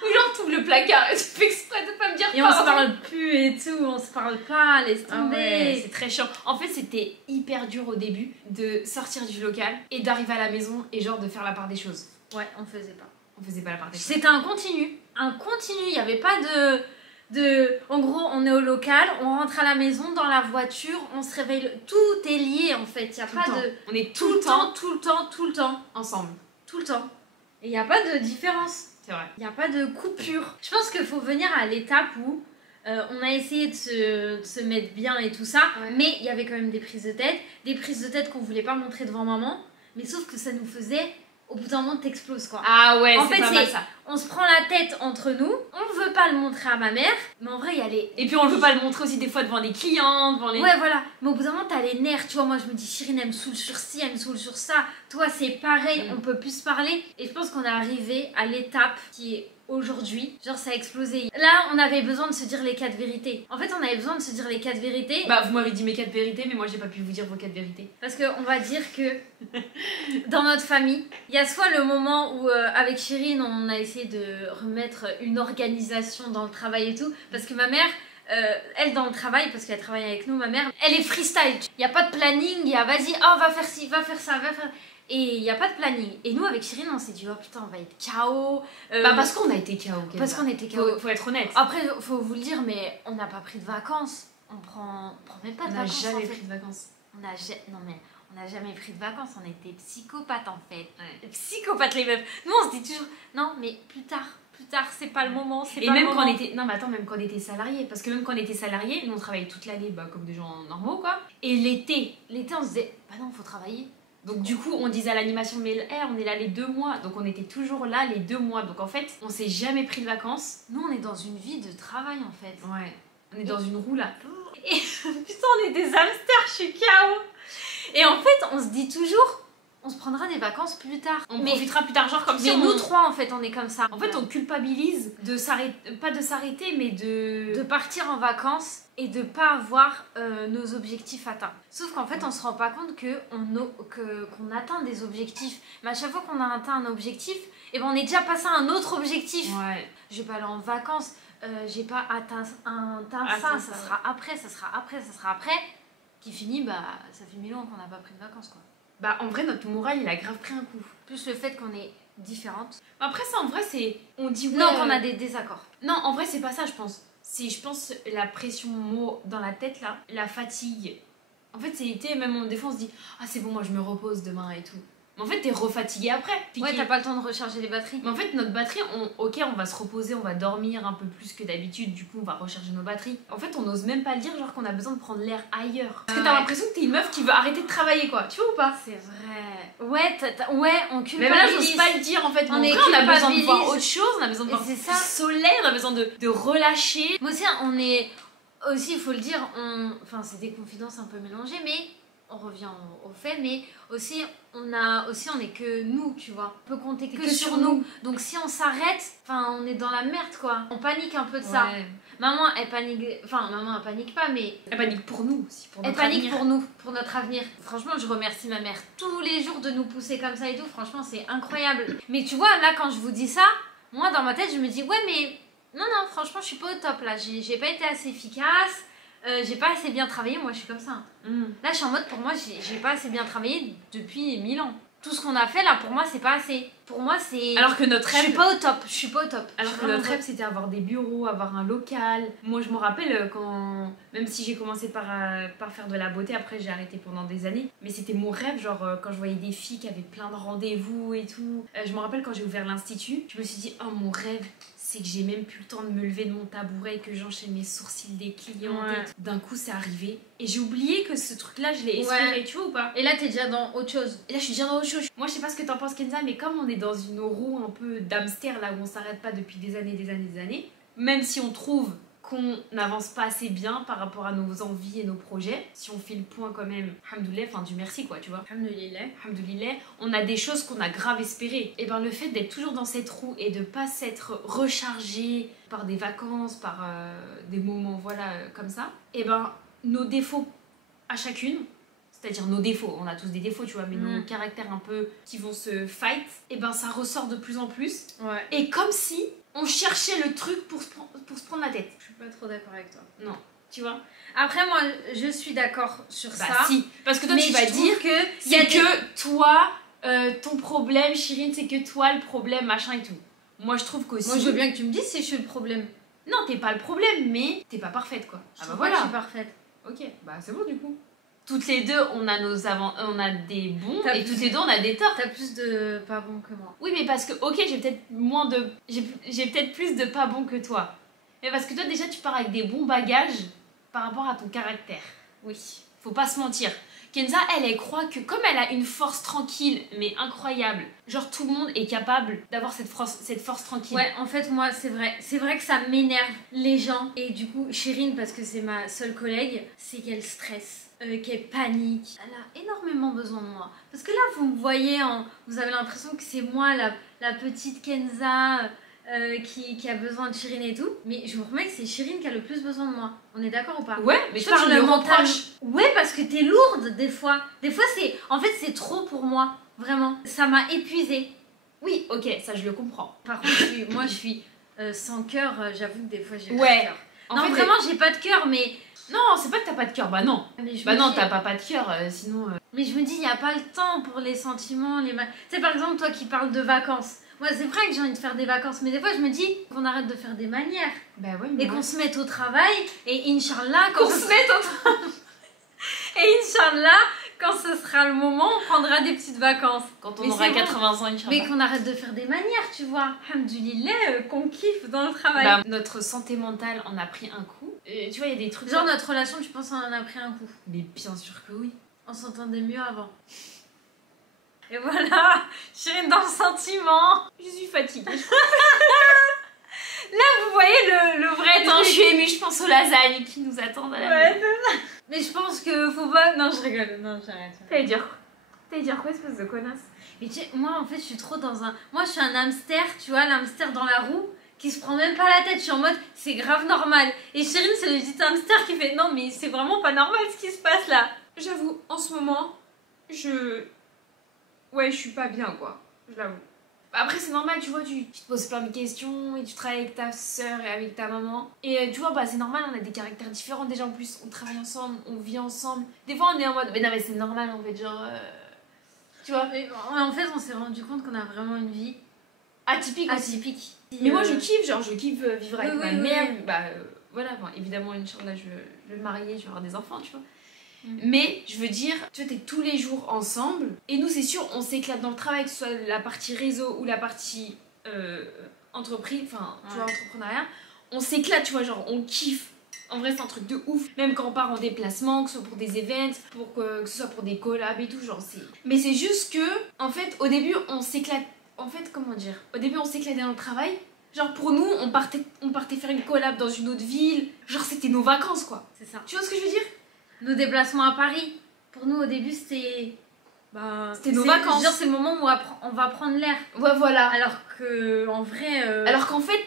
Ou genre t'ouvres le placard et tu fais exprès de pas me dire Et on se parle plus et tout, on se parle pas, laisse tomber. Ouais, c'est très chiant. En fait, c'était hyper dur au début de sortir du local et d'arriver à la maison et genre de faire la part des choses. Ouais, on faisait pas. On faisait pas la part des choses. C'était un continu. Un continu, il y avait pas de... En gros, on est au local, on rentre à la maison, dans la voiture, on se réveille, tout est lié en fait. Il y a pas de... On est tout le temps ensemble. Tout le temps. Et il n'y a pas de différence. C'est vrai. Il n'y a pas de coupure. Je pense qu'il faut venir à l'étape où on a essayé de se mettre bien et tout ça, mais il y avait quand même des prises de tête qu'on voulait pas montrer devant maman, mais sauf que ça nous faisait, au bout d'un moment, t'exploses quoi. Ah ouais, en c'est fait, pas mal ça. On se prend la tête entre nous, on veut pas le montrer à ma mère, mais en vrai, il y a les... Et puis on veut pas le montrer aussi des fois devant des clients, devant les... Ouais, voilà. Mais au bout d'un moment, t'as les nerfs, tu vois. Moi, je me dis, Chirine, elle me saoule sur ci, elle me saoule sur ça. Toi, c'est pareil, on peut plus se parler. Et je pense qu'on est arrivé à l'étape qui est aujourd'hui. Genre, ça a explosé. Là, on avait besoin de se dire les 4 vérités. En fait, on avait besoin de se dire les 4 vérités. Bah, vous m'avez dit mes 4 vérités, mais moi j'ai pas pu vous dire vos 4 vérités. Parce qu'on va dire que dans notre famille, il y a soit le moment où, avec Chirine, on a essayé de remettre une organisation dans le travail et tout. Parce que ma mère... elle dans le travail, parce qu'elle travaille avec nous, ma mère, elle est freestyle. Il n'y a pas de planning, il y a vas-y, oh va faire ci, va faire ça, va faire... Et il n'y a pas de planning. Et nous avec Chirine, on s'est dit, oh putain, on va être KO. Bah parce qu'on a été KO. Parce qu'on était KO. Faut être honnête. Après, faut vous le dire, mais on n'a pas pris de vacances. On prend même pas de vacances. On n'a jamais pris de vacances. Non mais... On n'a jamais pris de vacances, on était psychopathes en fait. Ouais. Psychopathes les meufs. Nous on se dit toujours, non mais plus tard, c'est pas le moment, c'est et pas même le moment. quand on était... Non mais attends, même quand on était salariés, parce que même quand on était salariés, nous on travaillait toute l'année bah, comme des gens normaux quoi. Et l'été on se disait, bah non, faut travailler. Donc du coup on disait à l'animation, mais on est là les 2 mois, donc on était toujours là les 2 mois. Donc en fait, on s'est jamais pris de vacances. Nous on est dans une vie de travail en fait. Ouais. On est dans une roue là. Et putain, on est des hamsters, je suis KO. Et en fait, on se dit toujours, on se prendra des vacances plus tard. On profitera plus tard, genre comme si mais nous trois, en fait, on est comme ça. En fait, on culpabilise de s'arrêter, pas de s'arrêter, mais de partir en vacances et de pas avoir nos objectifs atteints. Sauf qu'en fait, on se rend pas compte qu'on atteint des objectifs. Mais à chaque fois qu'on a atteint un objectif, et ben on est déjà passé à un autre objectif. Ouais. Je vais pas aller en vacances, j'ai pas atteint ça sera après, ça sera après. Qui finit, bah ça fait 1000 ans qu'on n'a pas pris de vacances quoi. Bah en vrai notre moral il a grave pris un coup. Plus le fait qu'on est différentes. Après ça en vrai c'est... On dit ouais... Non qu'on a des désaccords. Non en vrai c'est pas ça je pense. C'est je pense la pression dans la tête là, la fatigue. En fait c'était même des fois on se dit ah c'est bon moi je me repose demain et tout. Mais en fait t'es refatigué après. Ouais t'as pas le temps de recharger les batteries. Mais en fait notre batterie, ok on va se reposer, on va dormir un peu plus que d'habitude, du coup on va recharger nos batteries. En fait on n'ose même pas le dire genre qu'on a besoin de prendre l'air ailleurs. Parce que t'as l'impression que t'es une meuf qui veut arrêter de travailler quoi, tu vois ou pas? C'est vrai. Ouais on culpabilise. Mais là j'ose pas le dire en fait, on a besoin de voir autre chose, on a besoin de voir du soleil, on a besoin de relâcher. Moi aussi aussi il faut le dire, enfin c'est des confidences un peu mélangées mais... On revient au fait, mais aussi on est que nous, tu vois. On peut compter que sur nous. Donc si on s'arrête, enfin on est dans la merde quoi. On panique un peu de ça. Maman elle panique, enfin maman elle panique pas mais... Elle panique pour nous aussi, pour notre avenir. Pour nous, pour notre avenir. Franchement je remercie ma mère tous les jours de nous pousser comme ça et tout. Franchement c'est incroyable. Mais tu vois là quand je vous dis ça, moi dans ma tête je me dis ouais mais... Non franchement je suis pas au top là. J'ai pas été assez efficace. J'ai pas assez bien travaillé, moi je suis comme ça. Là je suis en mode pour moi j'ai pas assez bien travaillé depuis 1000 ans. Tout ce qu'on a fait là pour moi c'est pas assez. Pour moi c'est... Alors que notre rêve... Je suis pas au top. Alors que notre rêve c'était avoir des bureaux, avoir un local. Moi je me rappelle quand... Même si j'ai commencé par faire de la beauté, après j'ai arrêté pendant des années. Mais c'était mon rêve, genre quand je voyais des filles qui avaient plein de rendez-vous et tout. Je me rappelle quand j'ai ouvert l'institut, je me suis dit oh mon rêve c'est que j'ai même plus le temps de me lever de mon tabouret, que j'enchaîne mes sourcils des clients. Ouais. D'un coup, c'est arrivé. Et j'ai oublié que ce truc-là, je l'ai espéré, tu vois ou pas? Et là, t'es déjà dans autre chose. Et là, je suis déjà dans autre chose. Moi, je sais pas ce que t'en penses, Kenza, mais comme on est dans une roue un peu d'hamster, là où on s'arrête pas depuis des années, même si on trouve qu'on n'avance pas assez bien par rapport à nos envies et nos projets, si on fait le point quand même, alhamdoulilah, enfin du merci quoi, tu vois. Alhamdoulilah, on a des choses qu'on a grave espérées. Et ben le fait d'être toujours dans cette roue et de pas s'être rechargé par des vacances, par des moments voilà comme ça, et ben nos défauts à chacune, c'est-à-dire nos défauts, on a tous des défauts tu vois, mais nos caractères un peu qui vont se fight, et ben ça ressort de plus en plus. Ouais. Et comme si on cherchait le truc pour se prendre la tête. Je suis pas trop d'accord avec toi. Non, tu vois. Après, moi, je suis d'accord sur ça. Si, parce que toi, mais tu vas dire que c'est que toi, ton problème, Chirine, c'est que toi, le problème, machin et tout. Moi, je trouve qu'aussi... Moi, je veux bien que tu me dises si je suis le problème. Non, t'es pas le problème, mais t'es pas parfaite, quoi. Ah bah voilà. Je suis parfaite. Ok, bah c'est bon, du coup. Toutes les deux, on a on a des bons, et toutes les deux, on a des torts. T'as plus de pas bons que moi. Oui, mais parce que, ok, j'ai peut-être j'ai peut-être plus de pas bons que toi. Mais parce que toi, déjà, tu pars avec des bons bagages par rapport à ton caractère. Oui. Faut pas se mentir. Kenza, elle croit que comme elle a une force tranquille, mais incroyable, genre tout le monde est capable d'avoir cette force tranquille. Ouais, en fait, moi, c'est vrai. C'est vrai que ça m'énerve, les gens. Et du coup, Chirine, parce que c'est ma seule collègue, c'est qu'elle stresse. Qu'elle panique. Elle a énormément besoin de moi. Parce que là, vous me voyez, vous avez l'impression que c'est moi, la petite Kenza, qui a besoin de Chirine et tout. Mais je vous promets que c'est Chirine qui a le plus besoin de moi. On est d'accord ou pas? Ouais, mais toi, tu le reproches. Ouais, parce que t'es lourde, des fois. Des fois, en fait, c'est trop pour moi. Vraiment. Ça m'a épuisée. Oui, ok, ça, je le comprends. Par contre, moi, je suis sans cœur. J'avoue que des fois, j'ai pas de cœur. Non, fait, vraiment, j'ai pas de cœur, mais... Non, c'est pas que t'as pas de cœur, bah non. Bah non, t'as pas de cœur, sinon... Mais je me dis, il n'y a pas le temps pour les sentiments, Tu sais, par exemple, toi qui parles de vacances. Moi, c'est vrai que j'ai envie de faire des vacances, mais des fois, je me dis qu'on arrête de faire des manières. Bah ouais, mais... Et qu'on se mette au travail, et Inch'Allah... Qu'on se mette au travail. Et Inch'Allah, quand ce sera le moment, on prendra des petites vacances. Quand on aura 80 ans, Inch'Allah. Mais qu'on arrête de faire des manières, tu vois. Alhamdoulilah, qu'on kiffe dans le travail. Bah, notre santé mentale en a pris un coup. Tu vois, il y a des trucs... Genre notre relation, tu penses, on en a pris un coup? Mais bien sûr que oui. On s'entendait mieux avant. Et voilà, Chirine dans le sentiment. Je suis fatiguée. Là, vous voyez le vrai temps, je suis émue, je pense aux lasagnes qui nous attendent à la maison. Mais je pense que faut pas... Non, je rigole, non, j'arrête. T'allais dire quoi, espèce de connasse? Mais tu sais, moi, en fait, je suis trop dans un... Moi, je suis un hamster, tu vois, l'hamster dans la roue, qui se prend même pas la tête. Je suis en mode, c'est grave normal. Et Chirine, c'est le petit hamster qui fait, non, mais c'est vraiment pas normal ce qui se passe là. J'avoue, en ce moment, ouais, je suis pas bien, quoi. Je l'avoue. Après, c'est normal, tu vois, tu te poses plein de questions et tu travailles avec ta soeur et avec ta maman. Et tu vois, bah c'est normal, on a des caractères différents. Déjà, en plus, on travaille ensemble, on vit ensemble. Des fois, on est en mode, mais non, mais c'est normal, en fait, genre... Tu vois. Et en fait, on s'est rendu compte qu'on a vraiment une vie atypique. Mais moi, je kiffe, genre, je kiffe vivre avec ma mère. Bah, voilà, bon, évidemment, Inch'Allah, je vais me marier, je vais avoir des enfants, tu vois. Mais je veux dire, tu vois, t'es tous les jours ensemble. Et nous, c'est sûr, on s'éclate dans le travail, que ce soit la partie réseau ou la partie entreprise, enfin, tu vois, entrepreneuriat. On s'éclate, tu vois, genre, on kiffe. En vrai, c'est un truc de ouf. Même quand on part en déplacement, que ce soit pour des events, que ce soit pour des collabs et tout, genre, c'est... Mais c'est juste que, en fait, au début, on s'éclate. En fait, comment dire? Au début, on s'éclatait dans le travail. Genre, pour nous, on partait faire une collab dans une autre ville. Genre, c'était nos vacances, quoi. C'est ça. Tu vois ce que je veux dire? Nos déplacements à Paris, pour nous au début c'était... c'était nos vacances. C'est le moment où on va prendre l'air. Ouais, voilà. Alors que en vrai... Alors qu'en fait,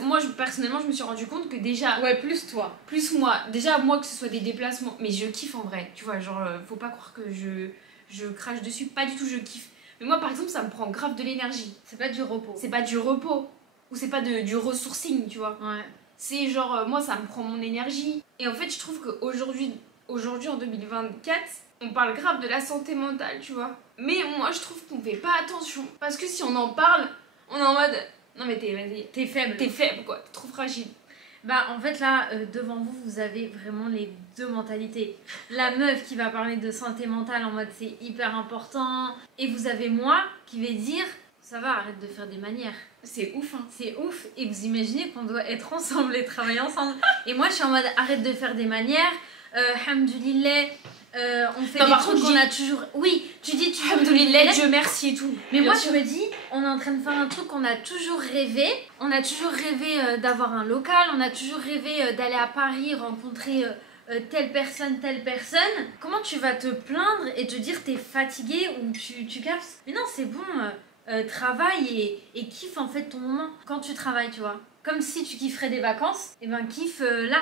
moi personnellement je me suis rendu compte que déjà... Ouais, plus toi. Plus moi. Déjà moi que ce soit des déplacements, mais je kiffe en vrai. Tu vois, genre faut pas croire que je crache dessus. Pas du tout, je kiffe. Mais moi par exemple ça me prend grave de l'énergie. C'est pas du repos. C'est pas du repos. Ou c'est pas du resourcing, tu vois. Ouais. C'est genre, moi ça me prend mon énergie. Et en fait je trouve qu'aujourd'hui en 2024, on parle grave de la santé mentale, tu vois. Mais moi, je trouve qu'on fait pas attention. Parce que si on en parle, on est en mode... Non mais t'es faible. T'es faible, quoi. T'es trop fragile. Bah, en fait, là, devant vous, vous avez vraiment les deux mentalités. La meuf qui va parler de santé mentale en mode c'est hyper important. Et vous avez moi qui vais dire Ça va, arrête de faire des manières. C'est ouf, hein. C'est ouf. Et vous imaginez qu'on doit être ensemble et travailler ensemble. Et moi, je suis en mode arrête de faire des manières. Alhamdoulilah, on fait des trucs qu'on a toujours. Oui, tu dis toujours. Alhamdoulilah, Dieu merci et tout. Mais moi, je me dis, on est en train de faire un truc qu'on a toujours rêvé. On a toujours rêvé d'avoir un local. On a toujours rêvé d'aller à Paris, rencontrer telle personne. Comment tu vas te plaindre et te dire t'es fatigué ou tu captes? Mais non, c'est bon. Travaille et kiffe en fait ton moment quand tu travailles, tu vois. Comme si tu kifferais des vacances, et ben kiffe là.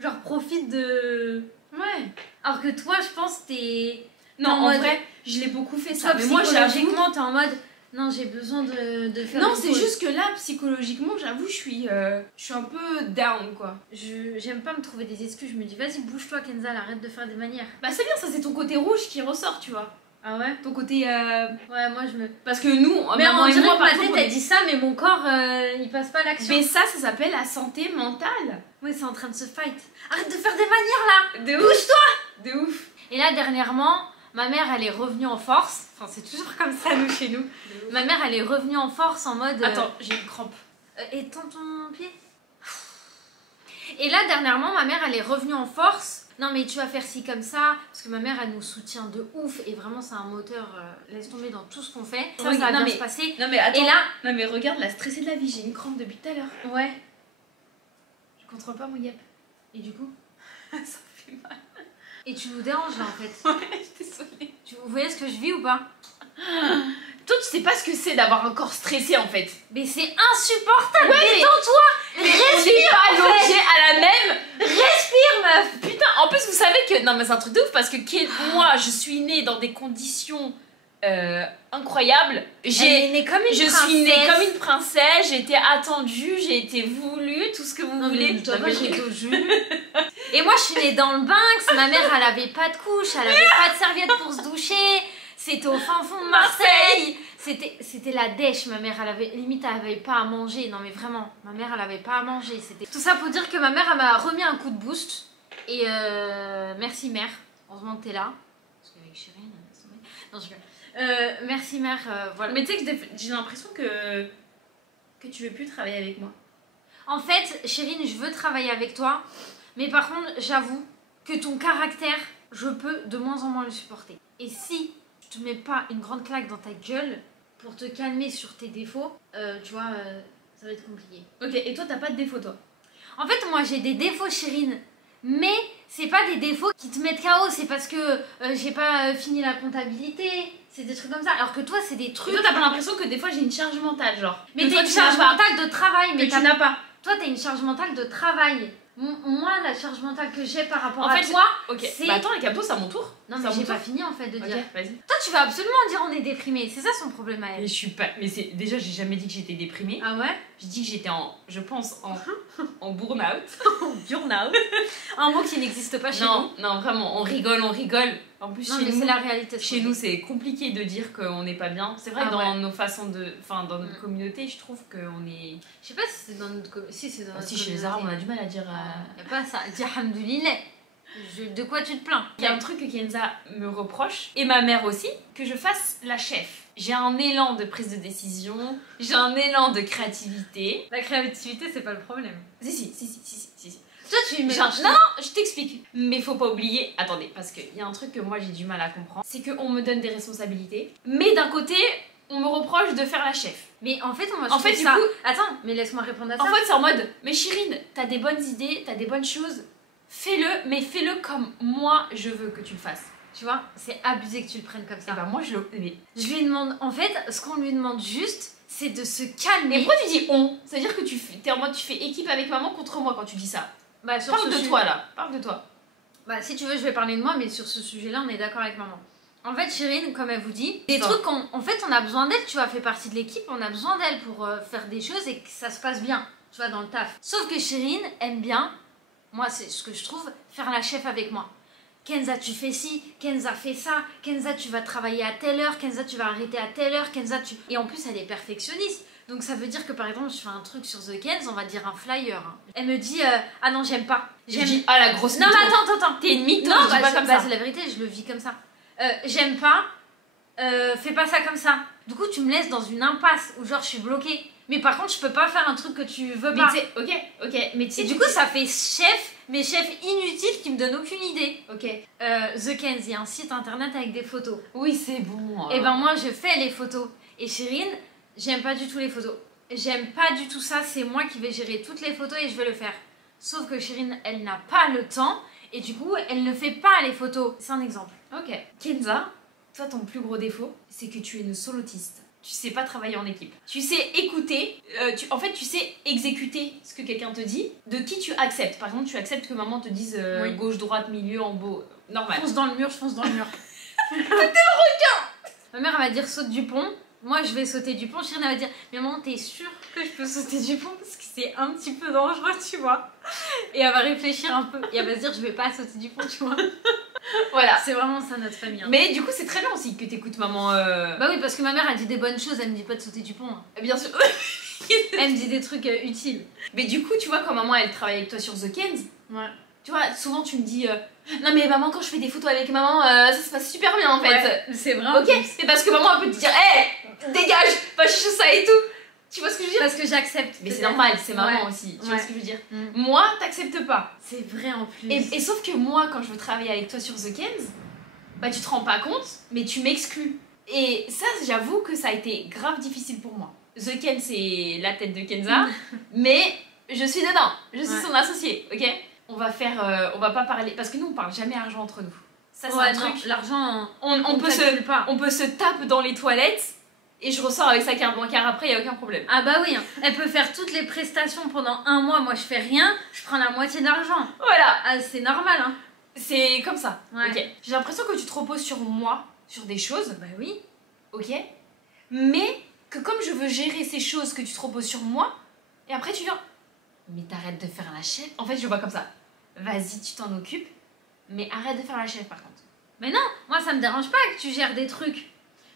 Genre profite de... Ouais. Alors que toi, je pense t'es... Non, en mode... vrai, je l'ai beaucoup fait ça. Toi, mais moi, psychologiquement, t'es en mode... Non, j'ai besoin de faire... Non, c'est juste que là, psychologiquement, j'avoue, je suis un peu down, quoi. J'aime pas me trouver des excuses. Je me dis, vas-y, bouge-toi, Kenza, arrête de faire des manières. Bah c'est bien, ça c'est ton côté rouge qui ressort, tu vois. Ah ouais? Ton côté... Ouais, moi je me... Parce que nous, mais maman on et dirait moi, que par ma exemple, tête, elle dit ça, mais mon corps, il passe pas à l'action. Mais ça s'appelle la santé mentale. Ouais, c'est en train de se fight. Arrête de faire des manières, là. De ouf. De ouf. Et là, dernièrement, ma mère, elle est revenue en force. Enfin, c'est toujours comme ça, nous, chez nous. Ma mère, elle est revenue en force en mode... Attends, j'ai une crampe. Étends ton pied. Et là, dernièrement, ma mère, elle est revenue en force. Non, mais tu vas faire ci comme ça. Parce que ma mère, elle nous soutient de ouf. Et vraiment, c'est un moteur. Laisse tomber dans tout ce qu'on fait. Ça va bien se passer. Non, mais attends. Et là... Non, mais regarde, la stressée de la vie. J'ai une crampe depuis tout à l'heure. Ouais. Je contrôle pas mon yep. Et du coup Ça fait mal. Et tu nous déranges, là, en fait. Ouais, je suis désolée. Vous voyez ce que je vis ou pas? Toi, tu sais pas ce que c'est d'avoir un corps stressé, en fait. Mais c'est insupportable. Ouais, détends-toi. Respire, on n'est pas logé à la même. Respire, meuf. Putain, en plus, vous savez que... Non, mais c'est un truc de ouf, parce que moi, je suis née dans des conditions incroyables. Elle est née comme une princesse. Je suis née comme une princesse, j'ai été attendue, j'ai été voulue, tout ce que vous voulez. Mais toi, j'ai au jus. Et moi, je suis née dans le Banks. Ma mère, elle avait pas de couche, elle avait pas de serviette pour se doucher. C'était au fin fond de Marseille. C'était la dèche, ma mère. Elle avait limite, elle avait pas à manger. Non, mais vraiment, ma mère, elle avait pas à manger. C'était tout ça pour dire que ma mère, elle m'a remis un coup de boost. Et merci, mère. Heureusement que t'es là. Parce qu'avec Chérine, non, je merci, mère. Voilà. Mais tu sais que j'ai l'impression que tu veux plus travailler avec moi. En fait, Chérine, je veux travailler avec toi. Mais par contre, j'avoue que ton caractère, je peux de moins en moins le supporter. Et si je te mets pas une grande claque dans ta gueule pour te calmer sur tes défauts, tu vois, ça va être compliqué. Ok, et toi, t'as pas de défaut, toi? En fait, moi, j'ai des défauts, Chérine. Mais c'est pas des défauts qui te mettent KO. C'est parce que j'ai pas fini la comptabilité. C'est des trucs comme ça. Alors que toi, c'est des trucs... Et toi, t'as pas l'impression que des fois, j'ai une charge mentale, genre. Mais t'as une charge mentale de travail. Mais tu n'as pas. Toi, t'as une charge mentale de travail. Moi, la charge mentale que j'ai par rapport en à fait, toi, ok. c'est... Bah attends, les captos, c'est à mon tour. Non, mais j'ai pas fini en fait de dire. Vas-y. Toi, tu vas absolument dire on est déprimé. C'est ça son problème à elle. Mais je suis pas. Mais c'est déjà, j'ai jamais dit que j'étais déprimée. Ah ouais? J'ai dit que j'étais je pense en burn-out. En burn-out. Un mot qui n'existe pas chez nous. Non, vraiment, on rigole. En plus, non, chez mais nous, c'est la réalité. Chez nous, c'est compliqué de dire qu'on n'est pas bien. C'est vrai que dans nos façons de, dans notre communauté, je trouve qu'on est. Je sais pas si c'est dans notre communauté. Si, c'est dans notre communauté. Si, chez les Arabes, on a du mal à dire. Y a pas ça. Dire alhamdoulilah. De quoi tu te plains? Il y a un truc que Kenza me reproche, et ma mère aussi, que je fasse la chef. J'ai un élan de prise de décision, j'ai un élan de créativité. La créativité, c'est pas le problème. Si. Toi, tu me non, je t'explique. Mais faut pas oublier, attendez, parce qu'il y a un truc que moi j'ai du mal à comprendre, c'est qu'on me donne des responsabilités, mais d'un côté, on me reproche de faire la chef. Mais en fait, moi, en fait, du coup, attends, mais laisse-moi répondre à ça. En fait, c'est en mode, mais Chérine, t'as des bonnes idées, t'as des bonnes choses, fais-le, mais fais-le comme moi je veux que tu le fasses. Tu vois, c'est abusé que tu le prennes comme ça. Et bah moi je lui demande, en fait, ce qu'on lui demande juste, c'est de se calmer. Mais pourquoi tu dis on? C'est-à-dire que t'es en mode, tu fais équipe avec maman contre moi quand tu dis ça. Bah, parle de toi là, parle de toi. Bah si tu veux, je vais parler de moi, mais sur ce sujet-là, on est d'accord avec maman. En fait, Chérine, comme elle vous dit, des trucs en fait, on a besoin d'elle, tu vois, fait partie de l'équipe, on a besoin d'elle pour faire des choses et que ça se passe bien, tu vois, dans le taf. Sauf que Chérine aime bien, moi c'est ce que je trouve, faire la chef avec moi. Kenza, tu fais ci, Kenza fait ça, Kenza, tu vas travailler à telle heure, Kenza, tu vas arrêter à telle heure, Kenza, tu... Et en plus, elle est perfectionniste. Donc ça veut dire que par exemple, je fais un truc sur The Kenz, on va dire un flyer. Hein. Elle me dit, ah non, j'aime pas. J'aime... Ah la grosse mytho. Non, mais attends. T'es une mytho, non, je dis pas comme ça. C'est la vérité, je le vis comme ça. J'aime pas, fais pas ça comme ça. Du coup, tu me laisses dans une impasse où genre je suis bloquée. Mais par contre, je peux pas faire un truc que tu veux Mais pas. tu sais, ok, mais tu sais, Et du coup, ça fait mais chef inutile qui me donne aucune idée. ok. The Kenz, il y a un site internet avec des photos. Oui, c'est bon. Et ben moi, je fais les photos. Et Chérine, j'aime pas du tout les photos. J'aime pas du tout ça. C'est moi qui vais gérer toutes les photos et je vais le faire. Sauf que Chérine, elle n'a pas le temps. Et du coup, elle ne fait pas les photos. C'est un exemple. Ok. Kenza, toi, ton plus gros défaut, c'est que tu es une solotiste. Tu sais pas travailler en équipe. Tu sais écouter, en fait, tu sais exécuter ce que quelqu'un te dit, de qui tu acceptes. Par exemple, tu acceptes que maman te dise Oui. gauche, droite, milieu, en beau. Normal. Fonce dans le mur, je fonce dans le mur. T'es un requin. Ma mère, elle va dire saute du pont. Moi, je vais sauter du pont. Chérine, elle va dire mais maman, t'es sûre que je peux sauter du pont parce que c'est un petit peu dangereux, tu vois. Et elle va réfléchir un peu. Et elle va se dire je vais pas sauter du pont, tu vois. Voilà. C'est vraiment ça notre famille. Hein. Mais du coup, c'est très bien aussi que t'écoutes maman. Bah oui, parce que ma mère, elle dit des bonnes choses. Elle me dit pas de sauter du pont. Hein. Bien sûr. Elle me dit des trucs utiles. Mais du coup, tu vois, quand maman elle travaille avec toi sur The Kenz, Ouais. tu vois, souvent tu me dis non, mais maman, quand je fais des photos avec maman, ça se passe super bien en fait. Ouais, c'est vrai. Ok, c'est parce que maman elle peut te dire hé, dégage, pas chercher ça et tout. Tu vois ce que je veux dire? Parce que j'accepte. Mais c'est peut-être. normal, c'est maman Ouais. aussi. Tu vois Ouais. ce que je veux dire? Mm. Moi, t'acceptes pas. C'est vrai en plus. Et sauf que moi, quand je veux travailler avec toi sur The Kenz, bah tu te rends pas compte, mais tu m'exclus. Et ça, j'avoue que ça a été grave difficile pour moi. The Kenz, c'est la tête de Kenza, mais je suis dedans. Je suis Ouais. son associée, ok? On va pas parler, parce que nous, on parle jamais argent entre nous. Ça, c'est ouais, un non, truc. l'argent, On peut calcule pas. on peut se taper dans les toilettes et je ressors avec sa carte bancaire après, y a aucun problème. Ah bah oui, hein. Elle peut faire toutes les prestations pendant un mois, moi je fais rien, je prends la moitié d'argent. Voilà, Ah, c'est normal, hein. c'est comme ça. Ouais. Ok. J'ai l'impression que tu te reposes sur moi, sur des choses, Bah oui. ok? Mais que comme je veux gérer ces choses, que tu te reposes sur moi, et après tu viens. Mais t'arrêtes de faire la chef. En fait, je vois comme ça. Vas-y, tu t'en occupes, mais arrête de faire la chef par contre. Mais non, moi ça me dérange pas que tu gères des trucs.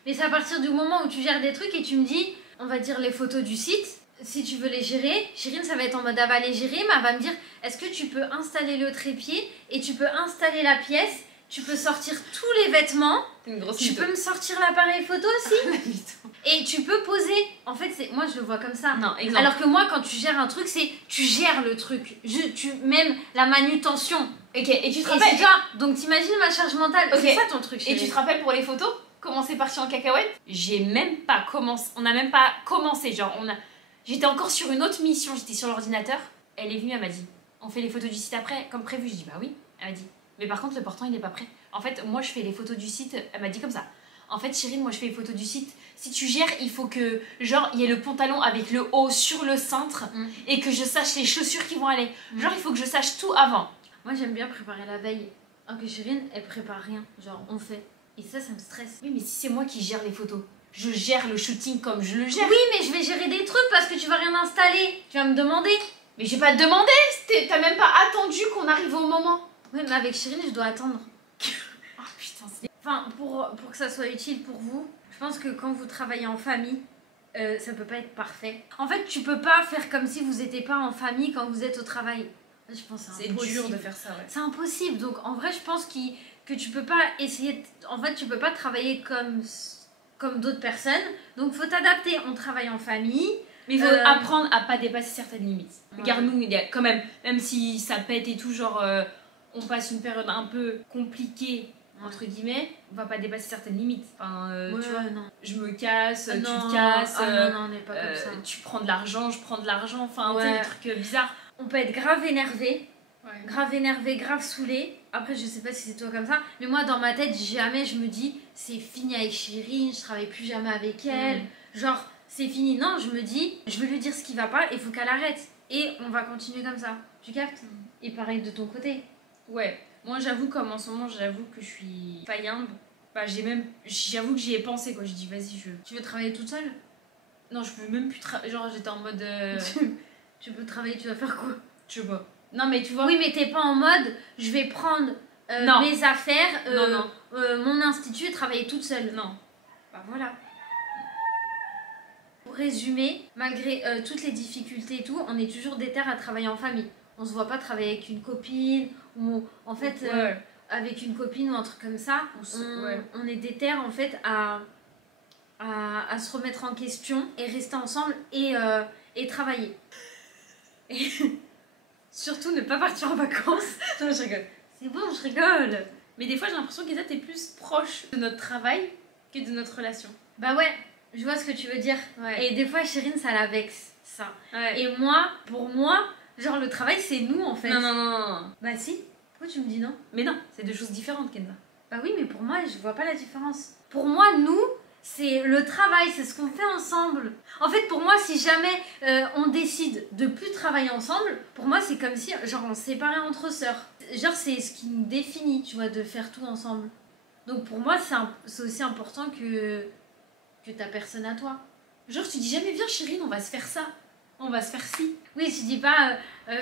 Mais c'est à partir du moment où tu gères des trucs et tu me dis, on va dire les photos du site, si tu veux les gérer, Chérine ça va être en mode elle va les gérer, mais elle va me dire, est-ce que tu peux installer le trépied et tu peux installer la pièce, tu peux sortir tous les vêtements, C'est une grosse tu mytho. peux me sortir l'appareil photo aussi, La mytho. et tu peux poser. En fait, moi je le vois comme ça. Non, exemple. Alors que moi, quand tu gères un truc, c'est tu gères le truc. Même la manutention. Ok, et tu te Et c'est rappelles. toi. Donc t'imagines ma charge mentale. Ok. C'est ça ton truc, Et chérie. tu te rappelles pour les photos comment c'est parti en cacahuète? J'ai même pas commencé. On n'a même pas commencé. Genre, j'étais encore sur une autre mission. J'étais sur l'ordinateur. Elle est venue, elle m'a dit on fait les photos du site après, comme prévu. Je dis bah oui. Elle m'a dit mais par contre, le portant il est pas prêt. En fait, moi je fais les photos du site. Elle m'a dit comme ça. En fait, Chérine, moi je fais les photos du site. Si tu gères, il faut que, genre, il y ait le pantalon avec le haut sur le cintre et que je sache les chaussures qui vont aller. Genre, il faut que je sache tout avant. Moi, j'aime bien préparer la veille. Alors que Chérine, elle prépare rien. Genre, on fait. Et ça me stresse. Oui, mais si c'est moi qui gère les photos, je gère le shooting comme je le gère. Oui, mais je vais gérer des trucs parce que tu vas rien installer. Tu vas me demander. Mais j'ai pas demandé, t'as même pas attendu qu'on arrive au moment. Oui, mais avec Chérine, je dois attendre. Oh putain, c'est... Enfin, pour que ça soit utile pour vous, je pense que quand vous travaillez en famille, ça peut pas être parfait. En fait, tu peux pas faire comme si vous n'étiez pas en famille quand vous êtes au travail. Je pense que c'est impossible. faire ça, ouais. C'est impossible. Donc, en vrai, je pense que tu peux pas essayer... En fait, tu peux pas travailler comme d'autres personnes. Donc, faut t'adapter. On travaille en famille. Mais il faut apprendre à pas dépasser certaines limites. Ouais. Regarde, nous, il y a quand même si ça pète et tout, genre, on passe une période un peu compliquée, entre guillemets, on va pas dépasser certaines limites. Enfin, Ouais, tu vois, non. je me casse, tu Non. te casses, Ah non, on n'est pas comme ça. tu prends de l'argent, je prends de l'argent, enfin, tu sais, Ouais. des trucs bizarres. On peut être grave énervé. Ouais. Grave énervé, grave saoulé. Après, je sais pas si c'est toi comme ça, mais moi, dans ma tête, jamais je me dis c'est fini avec Chérine, je travaille plus jamais avec elle. Genre, c'est fini. Non, je me dis, je vais lui dire ce qui va pas, il faut qu'elle arrête. Et on va continuer comme ça. Tu captes? Et pareil de ton côté. Ouais, moi j'avoue comme en ce moment j'avoue que je suis païen. Bah j'avoue que j'y ai pensé quoi, je dis vas-y Tu veux travailler toute seule? Non je peux même plus genre j'étais en mode Tu peux travailler, tu vas faire quoi? je sais pas. Non mais tu vois. Oui, mais t'es pas en mode je vais prendre Non. mes affaires, Non. mon institut et travailler toute seule. Non. Bah voilà. Pour résumer, malgré toutes les difficultés et tout, on est toujours déter à travailler en famille. On se voit pas travailler avec une copine ou en fait Ouais. avec une copine ou un truc comme ça. On est déter en fait à à se remettre en question et rester ensemble et travailler. Et surtout ne pas partir en vacances. Non, je rigole. C'est bon, je rigole. Mais des fois, j'ai l'impression qu'Isa, t'es plus proche de notre travail que de notre relation. Bah ouais, je vois ce que tu veux dire. Ouais. Et des fois, Chérine, ça la vexe, ça. Ouais. Et moi, pour moi, genre le travail, c'est nous en fait. Non, non, non, non, non. Bah si. Pourquoi tu me dis non? Mais non, c'est deux choses différentes, Kenza. Bah oui, mais pour moi, je vois pas la différence. Pour moi, nous, c'est le travail, c'est ce qu'on fait ensemble. En fait, pour moi, si jamais on décide de plus travailler ensemble, pour moi, c'est comme si, genre, on se séparait entre sœurs. Genre, c'est ce qui nous définit, tu vois, de faire tout ensemble. Donc pour moi, c'est aussi important que ta personne à toi. Genre, tu dis jamais, viens, Chérine, on va se faire ça. On va se faire ci. Oui, tu dis pas,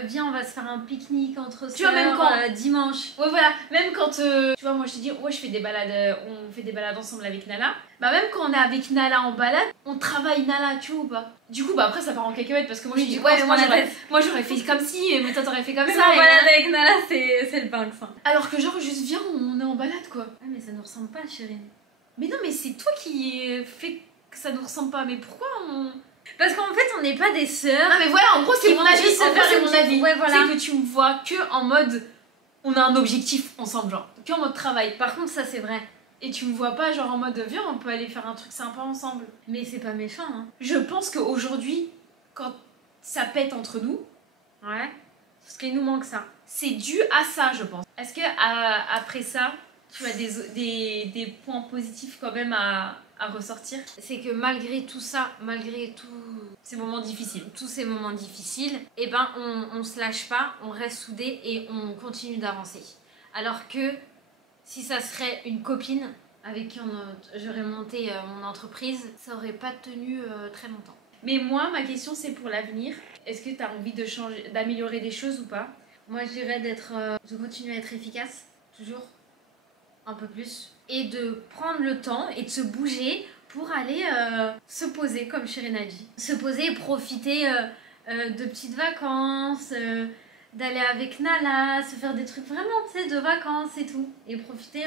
viens, on va se faire un pique-nique entre Tu vois, même sœurs, quand- dimanche. Ouais, voilà. Même quand, tu vois, moi, je te dis, ouais, je fais des balades, on fait des balades ensemble avec Nala. Bah, même quand on est avec Nala en balade, on travaille Nala, tu vois ou pas? Du coup, bah, après, ça part en cacahuète parce que moi, Oui, je dis, ouais, ouais, moi, dans la j'aurais fait comme ci, mais toi, t'aurais fait comme Même ça. en et- balade avec Nala, c'est le Banks. Hein. Alors que, genre, juste viens, on est en balade, quoi. Ouais, mais ça nous ressemble pas, chérie. Mais non, mais c'est toi qui fait que ça nous ressemble pas. Mais pourquoi on. Parce qu'en fait, on n'est pas des sœurs. Non, mais voilà, en gros, c'est Qui mon vont avis. juste En se gros, faire c'est une mon petite- avis. ouais, voilà. C'est que tu me vois que en mode. On a un objectif ensemble, genre. Que en mode travail. Par contre, ça, c'est vrai. Et tu me vois pas, genre, en mode viens, on peut aller faire un truc sympa ensemble. Mais c'est pas méchant, hein. Je pense qu'aujourd'hui, quand ça pète entre nous, Ouais. Parce qu'il nous manque ça. c'est dû à ça, je pense. Est-ce que après ça, tu as des points positifs quand même à ressortir? C'est que malgré tout ça, malgré tout Ces moments difficiles. tous ces moments difficiles, eh ben on se lâche pas, on reste soudés et on continue d'avancer. Alors que si ça serait une copine avec qui j'aurais monté mon entreprise, ça aurait pas tenu très longtemps. Mais moi, ma question, c'est pour l'avenir. Est-ce que tu as envie de changer, d'améliorer des choses ou pas? Moi je dirais de continuer à être efficace, toujours, un peu plus, et de prendre le temps et de se bouger pour aller se poser, comme Chérine a dit. Se poser et profiter de petites vacances, d'aller avec Nala, se faire des trucs vraiment, tu sais, de vacances et tout. Et profiter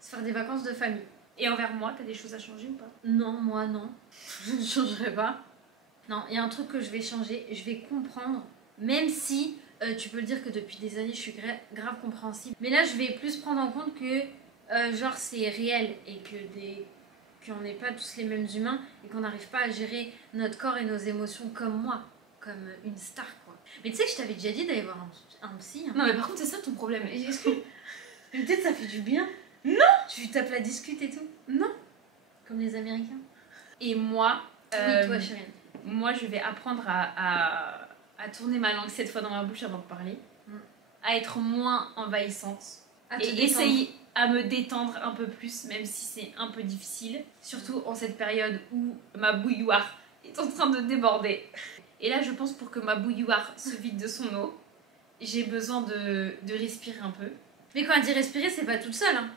se faire des vacances de famille. Et envers moi, tu as des choses à changer ou pas? Non, moi non. Je ne changerai pas. Non, il y a un truc que je vais changer, je vais comprendre, même si tu peux le dire que depuis des années je suis grave compréhensible. Mais là, je vais plus prendre en compte que genre c'est réel et qu'on n'est pas tous les mêmes humains et qu'on n'arrive pas à gérer notre corps et nos émotions comme moi, comme une star quoi. Mais tu sais que je t'avais déjà dit d'aller voir un psy. Hein. Non, mais par contre, c'est ça ton problème. Est-ce que. Mais peut-être ça fait du bien. Non. Tu tapes la discute et tout. Non. Comme les Américains. Et moi. Oui, toi, chérie. Moi, je vais apprendre à tourner ma langue 7 fois dans ma bouche avant de parler. À être moins envahissante. À te Et détendre. essayer à me détendre un peu plus, même si c'est un peu difficile. Surtout en cette période où ma bouilloire est en train de déborder. Et là, je pense pour que ma bouilloire se vide de son eau, j'ai besoin de respirer un peu. Mais quand elle dit respirer, c'est pas toute seule. Hein.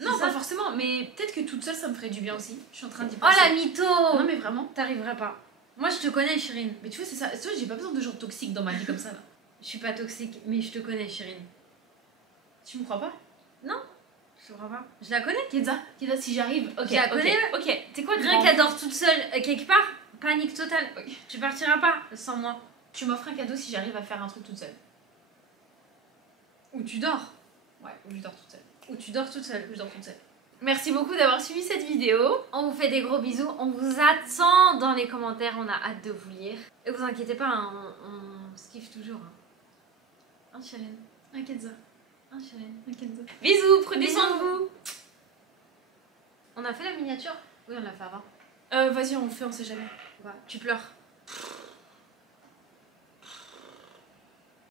Non, C'est ça. pas forcément, mais peut-être que toute seule, ça me ferait du bien aussi. Je suis en train d'y Oh penser. la mytho. Non, mais vraiment. T'arriveras pas. Moi, je te connais, Chérine. Mais tu vois, c'est ça. Tu vois, j'ai pas besoin de gens toxiques dans ma vie comme ça, là. Je suis pas toxique, mais je te connais, Chérine. Tu me crois pas? Je te crois pas. Je la connais. Kenza, si j'arrive. Ok, Je la ok, connais. ok. C'est quoi Rien qu'elle dort toute seule quelque part, panique totale. Ok. Tu partiras pas sans moi. Tu m'offres un cadeau si j'arrive à faire un truc toute seule. Ou tu dors. Ouais, ou je dors toute seule. Ou tu dors toute seule. Ou je dors toute seule. Merci beaucoup d'avoir suivi cette vidéo. On vous fait des gros bisous. On vous attend dans les commentaires. On a hâte de vous lire. Et vous inquiétez pas, hein, on se kiffe toujours. Hein, Chérine. Un Kenza. Hein, Chérine. Un Kenza. Bisous, prenez soin de vous. On a fait la miniature? Oui, on l'a fait avant. Vas-y, on le fait, on sait jamais. Ouais. Tu pleures.